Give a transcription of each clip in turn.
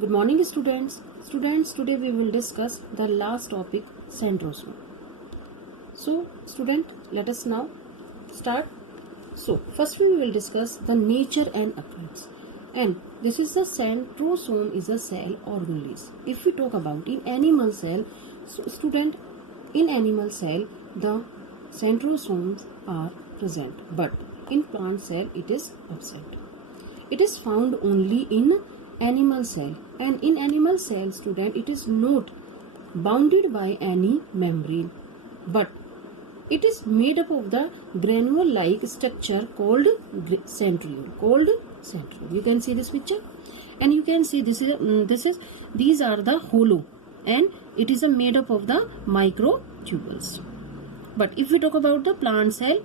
Good morning, students. Students, today we will discuss the last topic, centrosome. So, student, let us now start. So, first we will discuss the nature and occurrence. And this is the centrosome is a cell organelles. If we talk about in animal cell, so student, in animal cell the centrosomes are present, but in plant cell it is absent. It is found only in animal cell, and in animal cell, student, it is not bounded by any membrane, but it is made up of the granule like structure called centriole. You can see this picture, and you can see this is these are the hollow, and it is made up of the microtubules. But if we talk about the plant cell,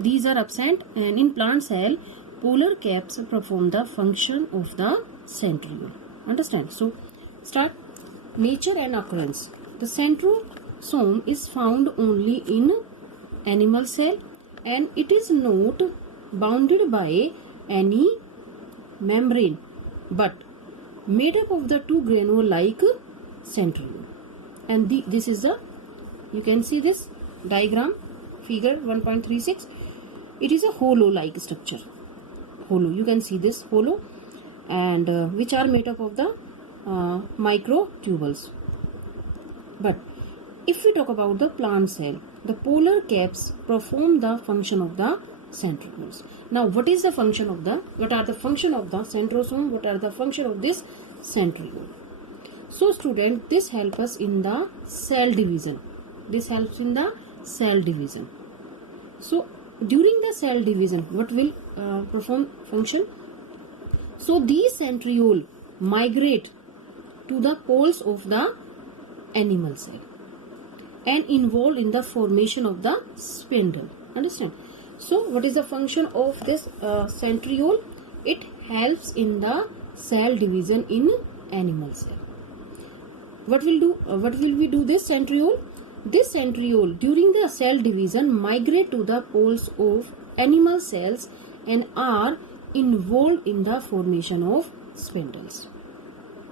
these are absent, and in plant cell polar caps perform the function of the centriole. Understand? So start. Nature and occurrence. The centrosome is found only in animal cell, and it is not bounded by any membrane, but made up of the two granule like centriole. And this is the, you can see this diagram, figure 1.36. It is a hollow like structure. Hollow, you can see this hollow, and which are made up of the microtubules. But if we talk about the plant cell, the polar caps perform the function of the centrioles. Now, what are the function of the centrosome? What are the function of this centriole? So, student, this helps us in the cell division. So, during the cell division, what will perform function? So these centriole migrate to the poles of the animal cell and involved in the formation of the spindle. Understand? So what is the function of this centriole? It helps in the cell division in animal cell. What will we do this centriole? This centriole during the cell division migrate to the poles of animal cells and are involved in the formation of spindles.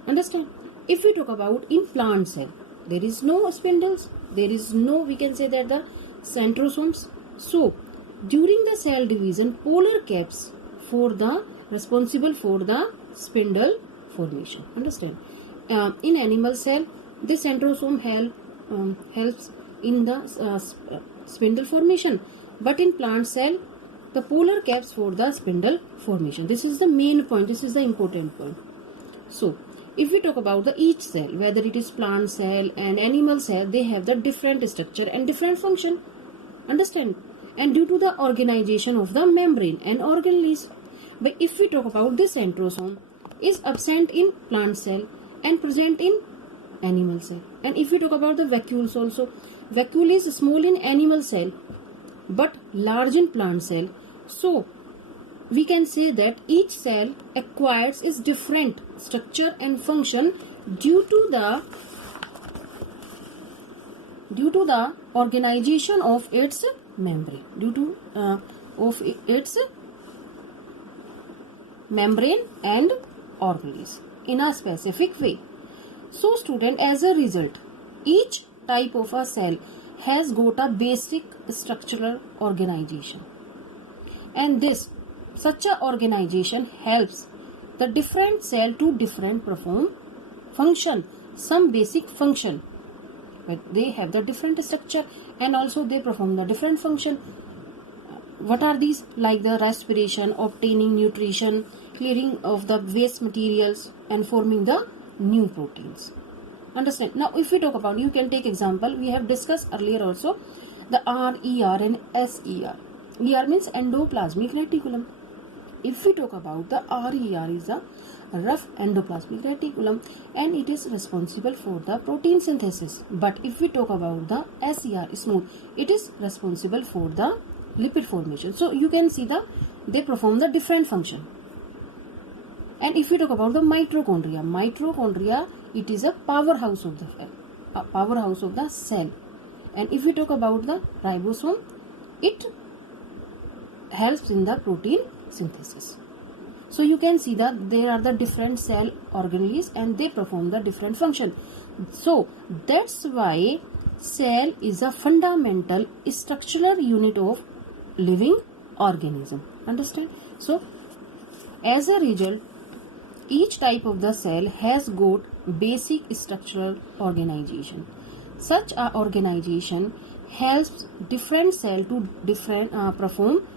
Understand? If we talk about in plant cell, there is no spindles, there is no, we can say that the centrosomes. So during the cell division, polar caps responsible for the spindle formation. Understand? In animal cell, this centrosome helps in the spindle formation, but in plant cell the polar caps for the spindle formation. This is the main point, this is the important point. So if we talk about the each cell, whether it is plant cell and animal cell, they have the different structure and different function. Understand? And due to the organization of the membrane and organelles. But if we talk about this centrosome is absent in plant cell and present in animal cell. And if we talk about the vacuoles also, vacuole is small in animal cell but large in plant cell. So we can say that each cell acquires its different structure and function due to the organization of its membrane, membrane and organelles in a specific way. So student, as a result, each type of a cell has got a basic structural organization, and such a organization helps the different cell to different perform function, some basic function, but they have the different structure and also they perform the different function. What are these? Like the respiration, obtaining nutrition, clearing of the waste materials and forming the new proteins. Understand? Now if we talk about, you can take example, we have discussed earlier also the RER and SER. ER means endoplasmic reticulum. If we talk about the RER is a rough endoplasmic reticulum and it is responsible for the protein synthesis. But if we talk about the SER, smooth, it is responsible for the lipid formation. So you can see they perform the different function. And if we talk about the mitochondria, it is a powerhouse of the cell. And if we talk about the ribosome, it helps in the protein synthesis. So you can see that there are the different cell organelles and they perform the different function. So that's why cell is a fundamental structural unit of living organism. Understand? So as a result, each type of the cell has got basic structural organization. Such a organization helps different cell to perform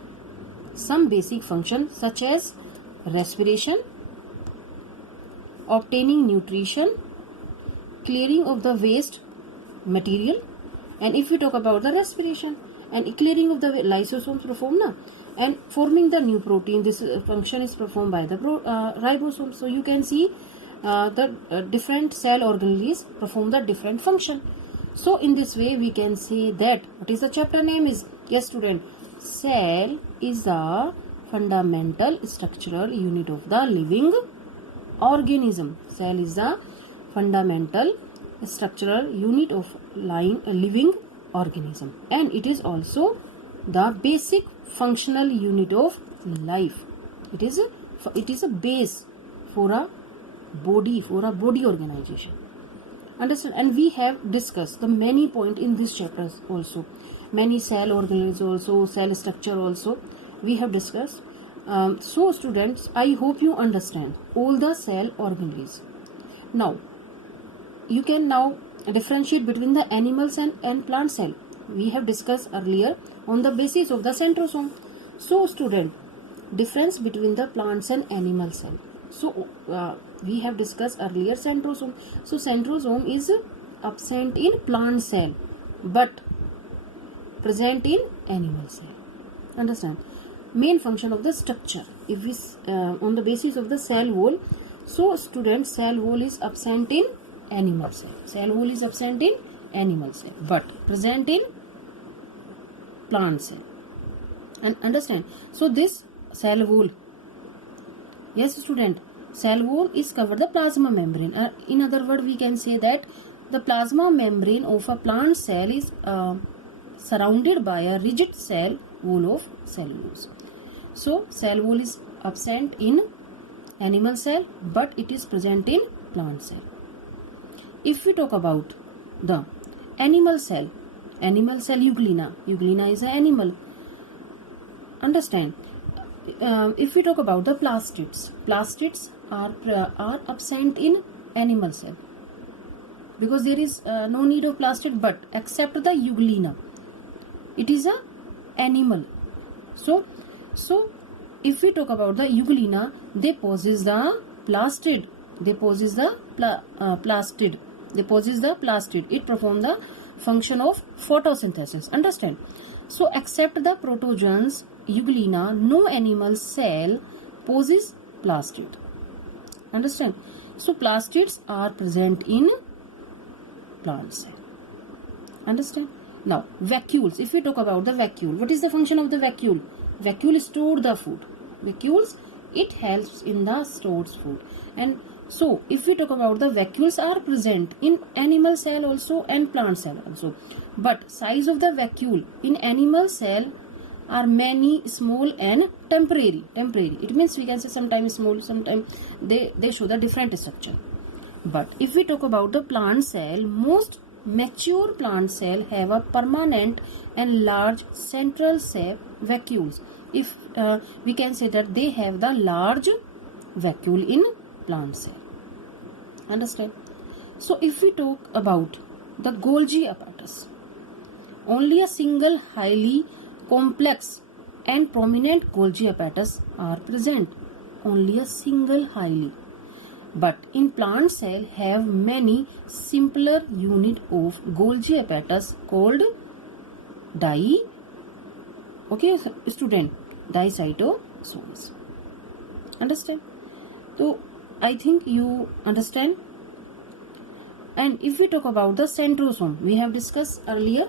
some basic function such as respiration, obtaining nutrition, clearing of the waste material. And if we talk about the respiration and clearing of the lysosomes perform na, and forming the new protein, this function is performed by the ribosome. So you can see the different cell organelles perform the different function. So in this way we can say that, what is the chapter name is? Yes student, cell is the fundamental structural unit of the living organism. Cell is the fundamental structural unit of living organism, and it is also the basic functional unit of life. It is a base for a body organization. Understand? And we have discussed the many point in this chapter also, many cell organelles also, cell structure also we have discussed. So students, I hope you understand all the cell organelles. Now you can now differentiate between the animals and plant cell. We have discussed earlier on the basis of the centrosome. So student, difference between the plants and animal cell. So we have discussed earlier centrosome. So centrosome is absent in plant cell but present in animal cell. Understand? Main function of the structure, if we on the basis of the cell wall. So student, cell wall is absent in animal cell. Cell wall is absent in animal cell but present in plant cell. And understand? So this cell wall, yes student, cell wall is covered the plasma membrane. In other words, we can say that the plasma membrane of a plant cell is surrounded by a rigid cell wall of cellulose. So cell wall is absent in animal cell but it is present in plant cell. If we talk about the animal cell euglena is an animal. Understand? If we talk about the plastids are absent in animal cell because there is no need of plastid, but except the euglena, it is a animal. So if we talk about the euglena, they possess the plastid. It performs the function of photosynthesis. Understand? So except the protogens euglena, no animal cell possesses plastid. Understand? So plastids are present in plant cell. Understand? Now vacuoles. If we talk about the vacuole, what is the function of the vacuole? Vacuole stores the food. Vacuoles, it helps in the stored food. And so if we talk about the vacuoles are present in animal cell also and plant cell also, but size of the vacuole in animal cell are many, small and temporary. It means we can say sometimes small, sometimes they show the different structure. But if we talk about the plant cell, most mature plant cell have a permanent and large central cell vacuoles. If we can say that they have the large vacuole in plant cell. Understand? So if we talk about the Golgi apparatus, only a single highly complex and prominent Golgi apparatus are present. Only a single highly. But in plant cell have many simpler unit of Golgi apparatus called dicytosomes. Understand? So I think you understand. And if we talk about the centrosome, we have discussed earlier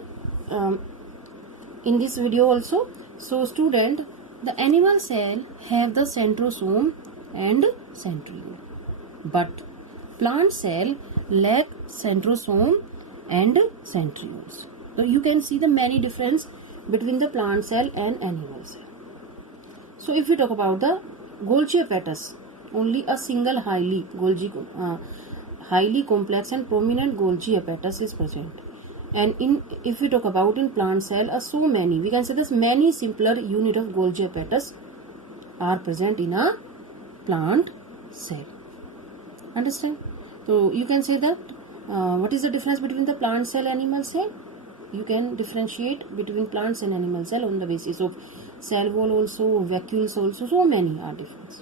in this video also. So student, the animal cell have the centrosome and centriole, but plant cell lack centrosome and centrioles. So you can see the many difference between the plant cell and animal cell. So if we talk about the Golgi apparatus, only a single highly complex and prominent Golgi apparatus is present. And if we talk about in plant cell, so many, we can say this, many simpler unit of Golgi apparatus are present in a plant cell. Understand? So you can say that what is the difference between the plant cell and animal cell? You can differentiate between plants and animal cell on the basis of cell wall also, vacuoles also, so many are different.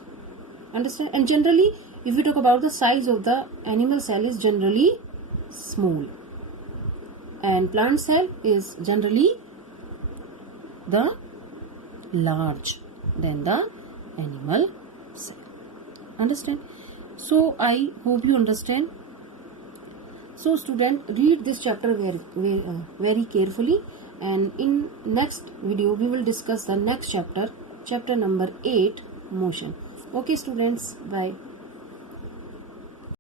Understand? And generally, if we talk about the size of the animal cell is generally small, and plant cell is generally the large than the animal cell. Understand? So I hope you understand. So student, read this chapter very carefully, and in next video we will discuss the next chapter, chapter number 8, motion. Okay students, bye.